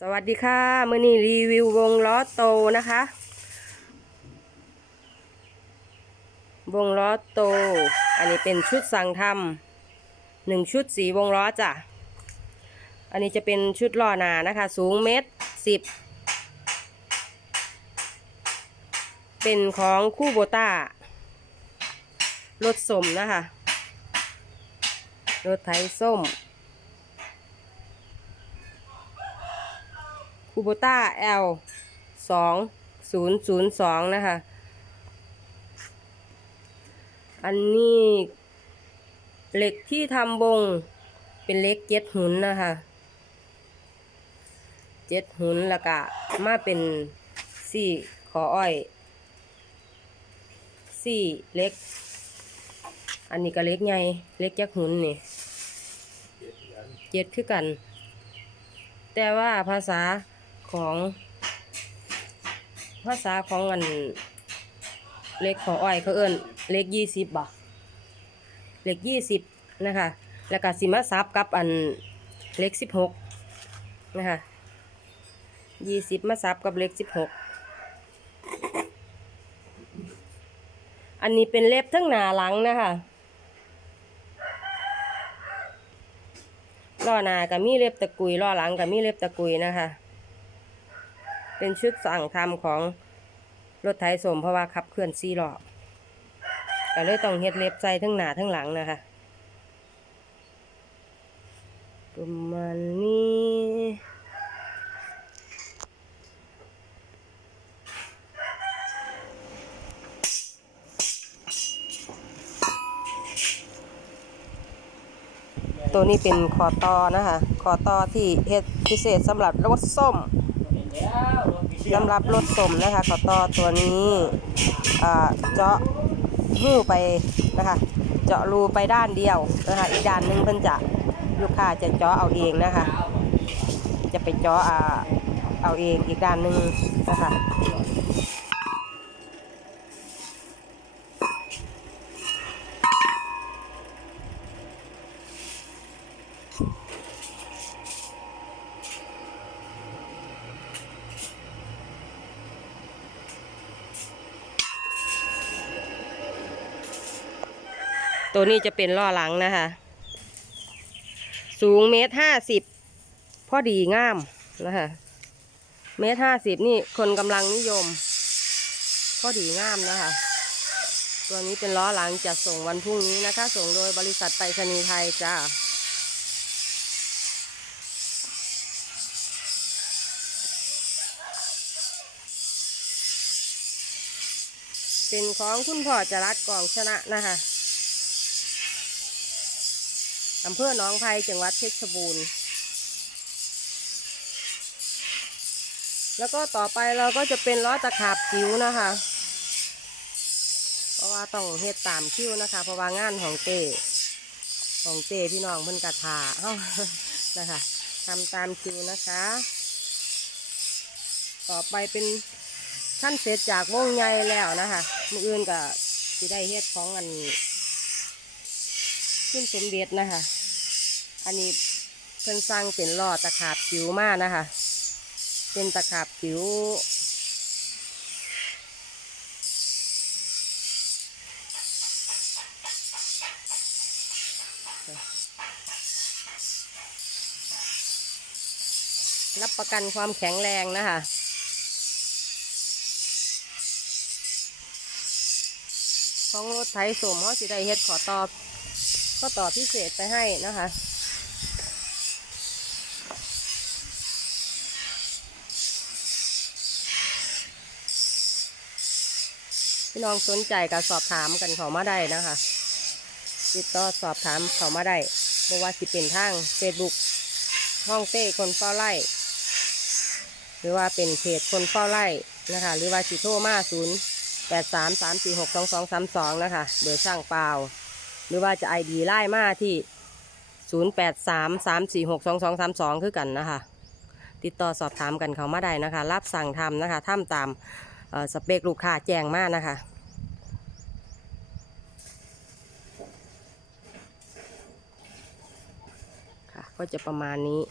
สวัสดีค่ะมือนี้รีวิววงล้อโตนะคะ วงล้อโต อันนี้เป็นชุดสั่งทำหนึ่งชุดสีวงล้อจ้ะ อันนี้จะเป็นชุดล้อหนานะคะ สูงเมตรสิบเป็นของคู่โบต้ารถสมนะคะ รถไถส้ม คูโบต้า L สองศูนย์ศูนย์สองนะคะ อันนี้เหล็กที่ทำวงเป็นเหล็กเจ็ดหุนนะคะเจ็ดหุนแล้วก็มาเป็นสี่ขออ้อยสี่เล็ก อันนี้ก็เล็กใหญ่เล็กจักหุนนี่เจ็ดคือกัน แต่ว่าภาษา ของภาษาของอันเล็กของอ้อยเขาเอิ้นเล็กยี่สิบบ่เล็กยี่สิบนะคะ แล้วก็สิมาซับกับอันเล็กสิบหกนะคะยี่สิบมาซับกับเล็กสิบหกอันนี้เป็นเล็บทั้งหน้าหลังนะคะล้อหน้ากับมีเล็บตะกุยล้อหลังกับมีเล็บตะกุยนะคะ เป็นชุดสั่งทำของรถไถสมเพราะว่าขับเคลื่อนซีล้อก็เลยต้องเฮ็ดเล็บใส่ทั้งหน้าทั้งหลังนะคะประมาณนี้ตัวนี้เป็นคอตอนะคะ คอตอที่เฮ็ดพิเศษสำหรับรถส้ม สำหรับรถสมนะคะขอต่อตัวนี้เจาะหูไปนะคะ เจาะรูไปด้านเดียวนะคะอีกด้านหนึงเพิ่นจะลูกค้าจะเจาะเอาเองนะคะ จะไปเจาะเอาเองอีกด้านหนึงนะคะ ตัวนี้จะเป็นล้อหลังนะคะ สูงเมตรห้าสิบพอดีงามนะคะเมตรห้าสิบนี่คนกำลังนิยม พอดีงามนะคะ ตัวนี้เป็นล้อหลังจะส่งวันพรุ่งนี้นะคะ ส่งโดยบริษัทไปรษณีย์ไทยจ้าเป็นของคุณพ่อจรัดกองชนะนะคะ อำเภอหนองไผ่จังหวัดเพชรบูรณ์ แล้วก็ต่อไปเราก็จะเป็นล้อตะขาบจิ๋วนะคะ เพราะว่าต้องเฮ็ดตามคิวนะคะ เพราะว่างานของเต้ของเต้พี่น้องเพิ่นกระถาเอ้านะคะทำตามคิวนะคะ ต่อไปเป็นขั้นเสร็จจากวงใหญ่แล้วนะคะมืออื่นก็สิได้เฮ็ดของอันขึ้นสมเด็จนะคะ อันนี้เพิ่นสร้างเป็นล้อตะขาบจิ๋วมากนะคะ เป็นตะขาบจิ๋วรับประกันความแข็งแรงนะคะของรถไถสมเขาสิได้เฮ็ดขอตอบก็ต่อพิเศษไปให้นะคะ พี่น้องสนใจก็สอบถามกันเขามาได้นะคะ ติดต่อสอบถามเขามาได้บ่ว่าสิเป็นทางเฟซบุ๊กห้องเต้คนเฝ้าไร่ หรือว่าเป็นเพจคนเฝ้าไร่นะคะ หรือว่าสิโทรมาศูนย์แปดสามสามสี่หกสองสองสามสองนะคะ เบอร์ช่างเปล่า หรือว่าจะไอดีไล่มาที่0 8 3 3 4 6 2 2 3 2คือกันนะคะ ติดต่อสอบถามกันเขามาได้นะคะ รับสั่งทำนะคะทำตาม สเปกลูกค้าแจ้งมากนะคะ ค่ะ ก็จะประมาณนี้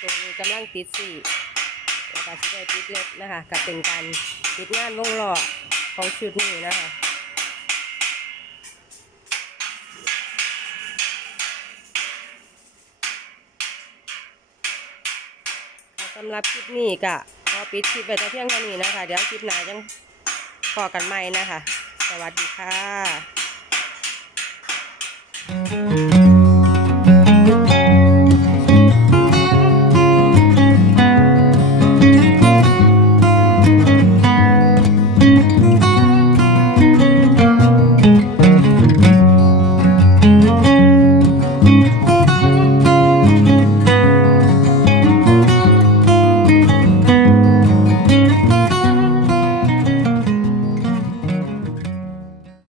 ตัวนี้กำลังติดสี่แล้วก็จะได้ติดเล็บนะคะ กับเป็นการติดงานวงหล่อของชุดนี้นะคะำหรับคลิปนี้ก็ขอปิดคลิปไปแต่เพียงเท่านี้นะคะ เดี๋ยวคลิปหน้ายังพอกันใหม่นะคะ สวัสดีค่ะ